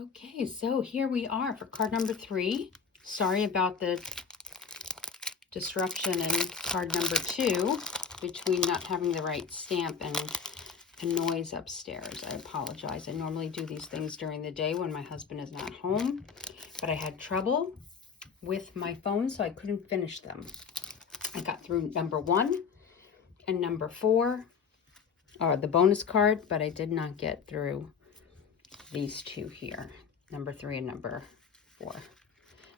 Okay, so here we are for card number 3. Sorry about the disruption in card number 2 between not having the right stamp and a noise upstairs. I apologize. I normally do these things during the day when my husband is not home, but I had trouble with my phone, so I couldn't finish them. I got through number 1 and number 4, or the bonus card, but I did not get through these two here, number 3 and number 4.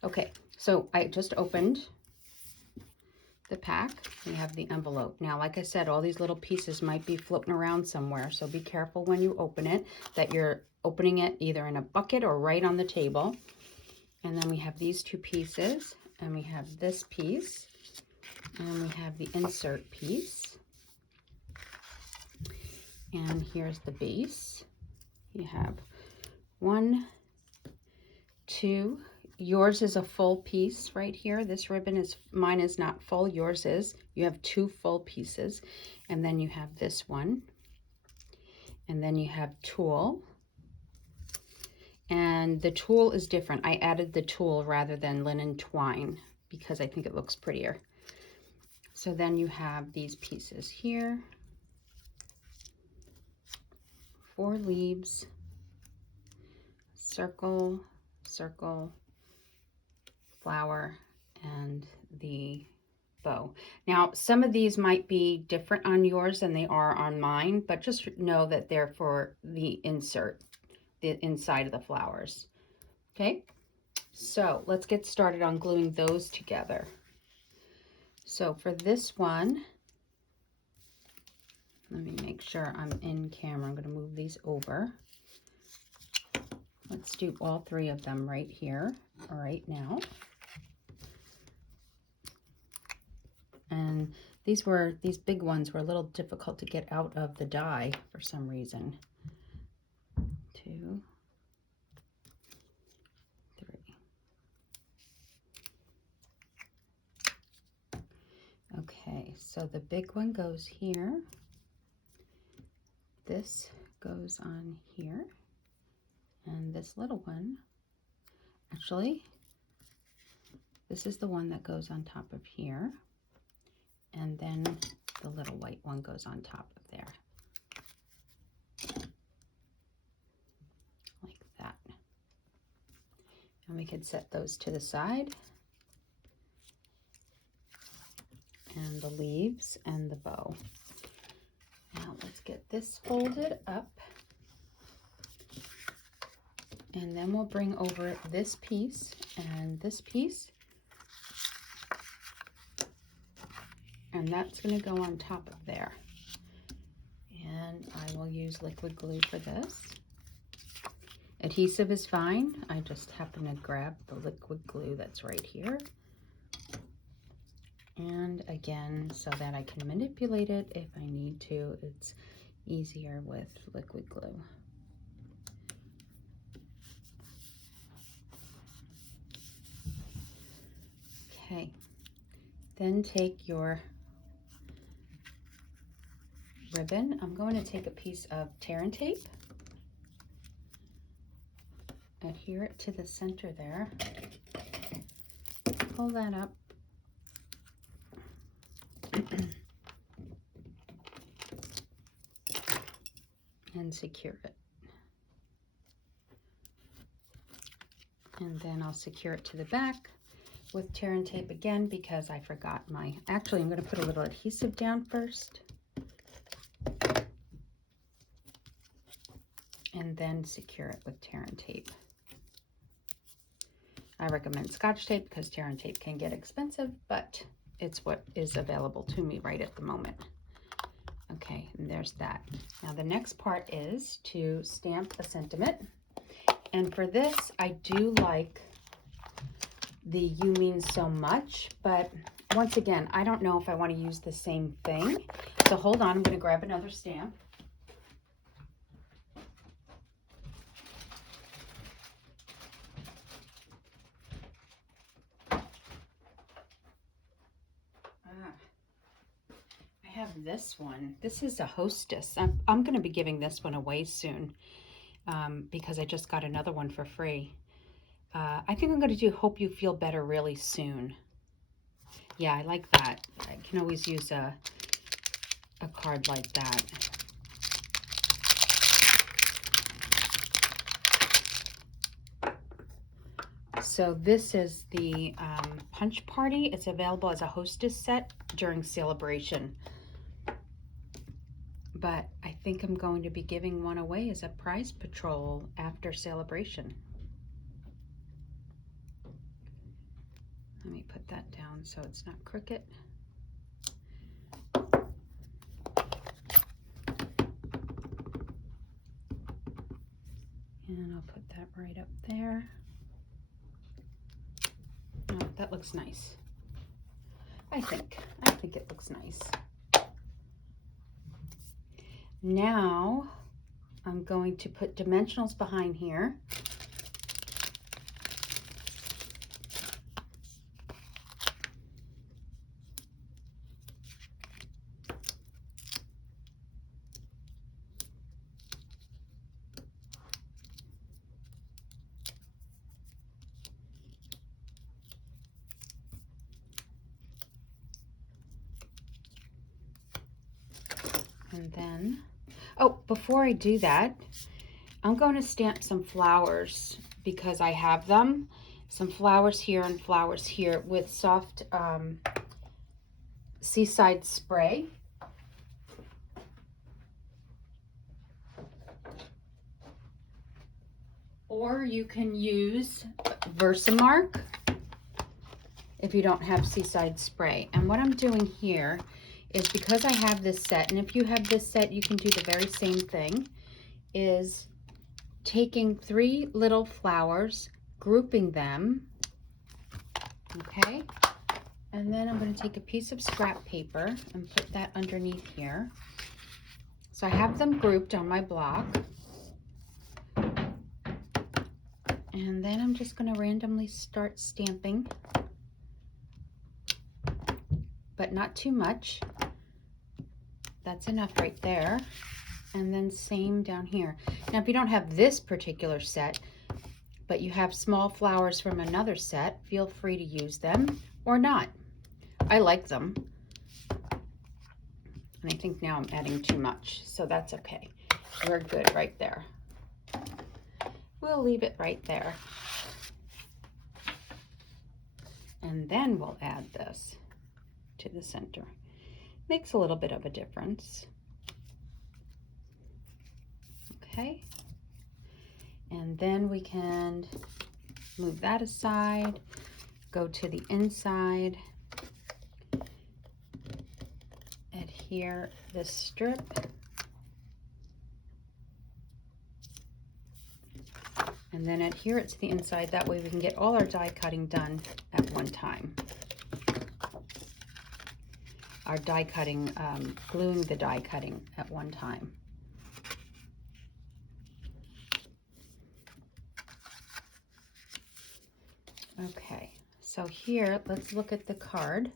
Okay, so I just opened the pack. We have the envelope. Now, like I said, all these little pieces might be floating around somewhere, so be careful when you open it that you're opening it either in a bucket or right on the table. And then we have these 2 pieces, and we have this piece, and we have the insert piece. And here's the base. You have 1, 2. Yours is a full piece right here. This ribbon is, mine is not full, yours is. You have 2 full pieces. And then you have this one. And then you have tulle. And the tulle is different. I added the tulle rather than linen twine because I think it looks prettier. So then you have these pieces here. 4 leaves, circle, circle, flower, and the bow. Now, some of these might be different on yours than they are on mine, but just know that they're for the insert, the inside of the flowers. Okay, so let's get started on gluing those together. So for this one, let me make sure I'm in camera. I'm going to move these over. Let's do all 3 of them right here, right now. And these big ones were a little difficult to get out of the die for some reason. 2, 3. Okay, so the big one goes here. This goes on here. And this little one, actually, this is the one that goes on top of here. And then the little white one goes on top of there. Like that. And we could set those to the side. And the leaves and the bow. Now let's get this folded up. And then we'll bring over this piece and this piece. And that's going to go on top of there. And I will use liquid glue for this. Adhesive is fine. I just happen to grab the liquid glue that's right here. And again, so that I can manipulate it if I need to, it's easier with liquid glue. Okay, then take your ribbon. I'm going to take a piece of tear and tape, adhere it to the center there, pull that up, and secure it. And then I'll secure it to the back with tear and tape again because I forgot my, actually I'm going to put a little adhesive down first. And then secure it with tear and tape. I recommend Scotch tape because tear and tape can get expensive, but it's what is available to me right at the moment. Okay, and there's that. Now the next part is to stamp a sentiment. And for this, I do like the "You Mean So Much," but once again, I don't know if I want to use the same thing. So hold on, I'm going to grab another stamp. I have this one. This is a Hostess. I'm going to be giving this one away soon. because I just got another one for free. I think I'm going to do Hope You Feel Better Really Soon. Yeah, I like that. I can always use a card like that. So this is the Punch Party. It's available as a hostess set during Celebration. But I think I'm going to be giving one away as a prize patrol after Celebration. Let me put that down so it's not crooked. And I'll put that right up there. Oh, that looks nice. I think it looks nice. Now I'm going to put dimensionals behind here. And then, oh, before I do that, I'm going to stamp some flowers because I have them. Some flowers here and flowers here with soft Seaside spray. Or you can use Versamark if you don't have Seaside spray. And what I'm doing here is, because I have this set, and if you have this set, you can do the very same thing, is taking 3 little flowers, grouping them, okay? And then I'm going to take a piece of scrap paper and put that underneath here. So I have them grouped on my block. And then I'm just going to randomly start stamping, but not too much. That's enough right there. And then same down here. Now, if you don't have this particular set, but you have small flowers from another set, feel free to use them or not. I like them. And I think now I'm adding too much, so that's okay. We're good right there. We'll leave it right there. And then we'll add this to the center. Makes a little bit of a difference. Okay. And then we can move that aside, go to the inside, adhere this strip, and then adhere it to the inside. That way we can get all our die cutting done at one time. Our die cutting, gluing the die cutting at one time. Okay, so here, let's look at the card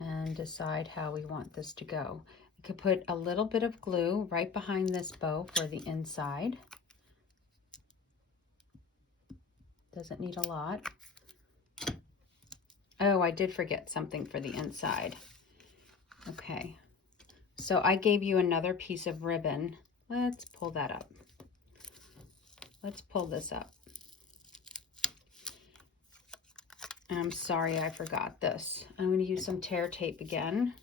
and decide how we want this to go. We could put a little bit of glue right behind this bow for the inside. Doesn't need a lot. Oh, I did forget something for the inside. Okay, so I gave you another piece of ribbon. Let's pull that up. Let's pull this up. And I'm sorry I forgot this. I'm going to use some tear tape again.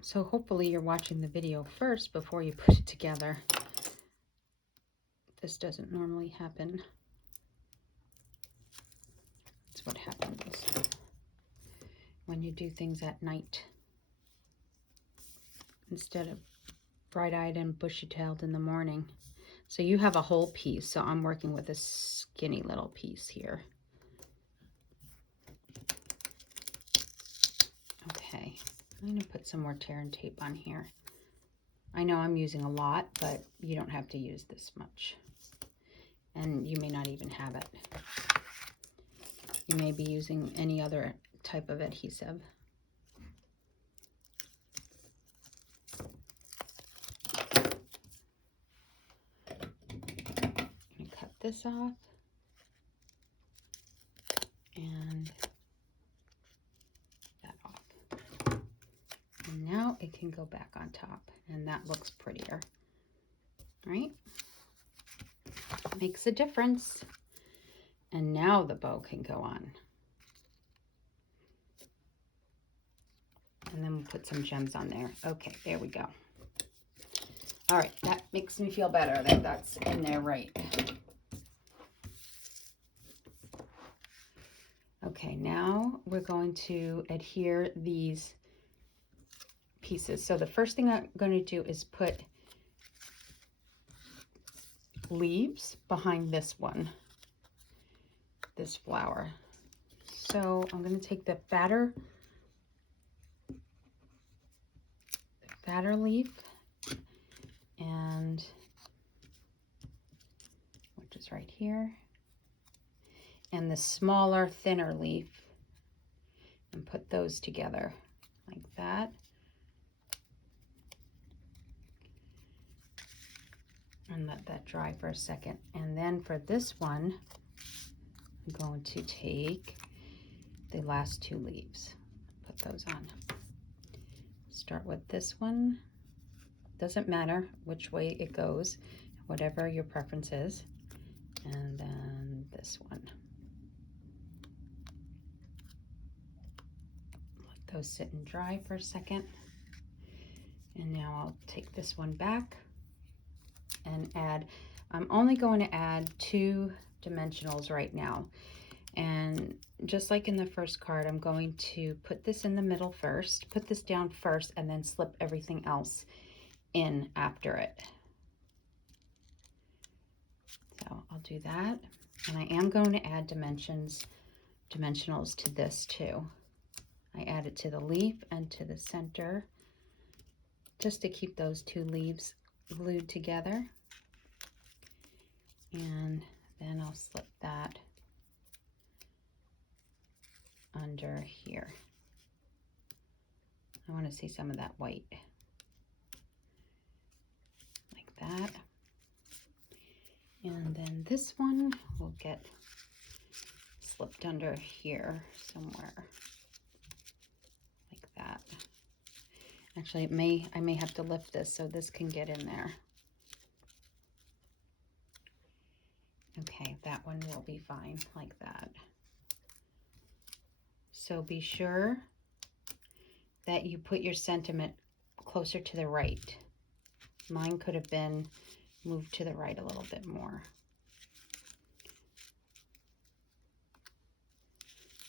So hopefully you're watching the video first before you put it together. This doesn't normally happen. That's what happens when you do things at night instead of bright-eyed and bushy-tailed in the morning. So you have a whole piece, so I'm working with a skinny little piece here. Okay, I'm going to put some more tear and tape on here. I know I'm using a lot, but you don't have to use this much. and you may not even have it. You may be using any other type of adhesive. I'm going to cut this off and that off. And now it can go back on top, and that looks prettier, right? Makes a difference. And now the bow can go on. And then we'll put some gems on there. Okay, there we go. All right, that makes me feel better that that's in there right. Okay, now we're going to adhere these pieces. So the first thing I'm going to do is put leaves behind this one, this flower. So I'm going to take the fatter leaf, and which is right here, and the smaller, thinner leaf, and put those together like that. And let that dry for a second. And then for this one, I'm going to take the last two leaves, put those on. Start with this one. Doesn't matter which way it goes, whatever your preference is. And then this one. Let those sit and dry for a second. And now I'll take this one back and add, I'm only going to add 2 dimensionals right now. And just like in the first card, I'm going to put this in the middle first, put this down first, and then slip everything else in after it. So I'll do that. And I am going to add dimensionals to this too. I add it to the leaf and to the center, just to keep those 2 leaves glued together. And then I'll slip that under here. I want to see some of that white, like that. And then this one will get slipped under here somewhere, like that. Actually, I may have to lift this so this can get in there. Okay, that one will be fine like that. So be sure that you put your sentiment closer to the right. Mine could have been moved to the right a little bit more.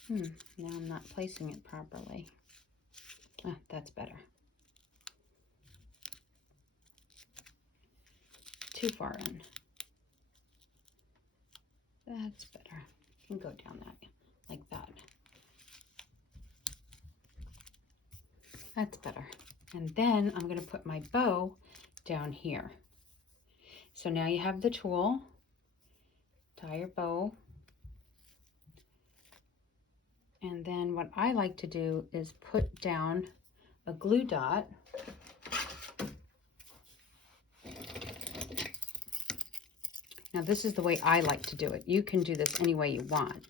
Now I'm not placing it properly. Ah, that's better. Too far in. That's better. You can go down that, like that. That's better. And then I'm going to put my bow down here. So now you have the tool. Tie your bow. And then what I like to do is put down a glue dot. Now this is the way I like to do it. You can do this any way you want.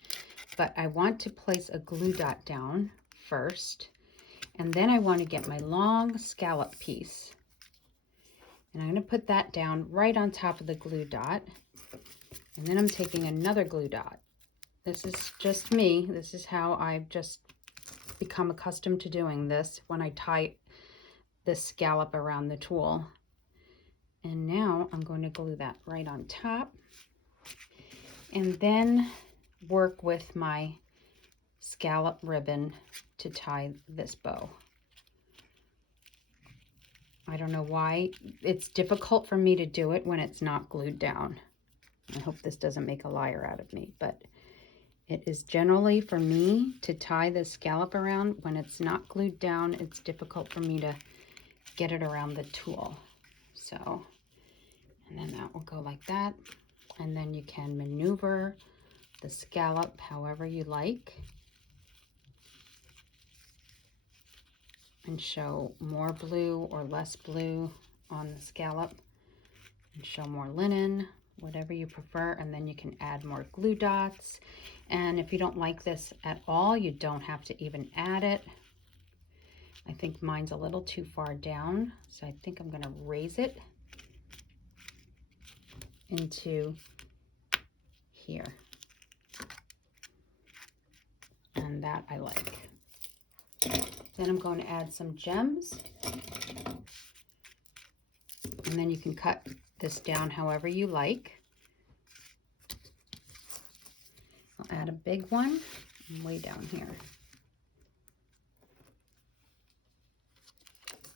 But I want to place a glue dot down first. And then I want to get my long scallop piece. And I'm going to put that down right on top of the glue dot. And then I'm taking another glue dot. This is just me. This is how I've just become accustomed to doing this when I tie the scallop around the tool. And now I'm going to glue that right on top. And then work with my scallop ribbon to tie this bow. I don't know why it's difficult for me to do it when it's not glued down. I hope this doesn't make a liar out of me, but it is generally for me to tie the scallop around when it's not glued down. It's difficult for me to get it around the tool. So, and then that will go like that. And then you can maneuver the scallop however you like and show more blue or less blue on the scallop and show more linen, whatever you prefer. And then you can add more glue dots. And if you don't like this at all, you don't have to even add it. I think mine's a little too far down, so I think I'm going to raise it into here. And that I like. Then I'm going to add some gems. And then you can cut this down however you like. I'll add a big one way down here.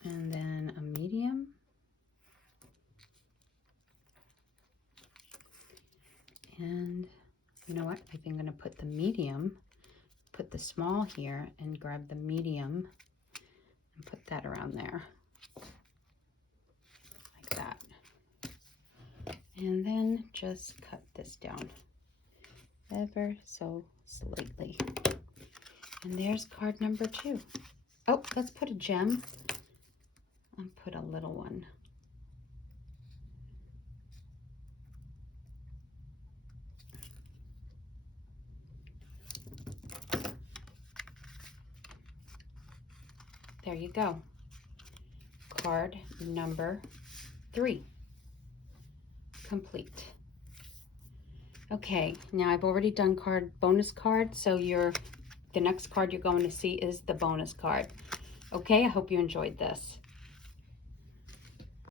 And then a medium. And you know what? I think I'm going to put the medium, put the small here and grab the medium and put that around there. Like that. And then just cut this down ever so slightly. And there's card number 2. Oh, let's put a gem. I'll put a little one. There you go. Card number 3. Complete. Okay, now I've already done bonus card, so the next card you're going to see is the bonus card. Okay, I hope you enjoyed this.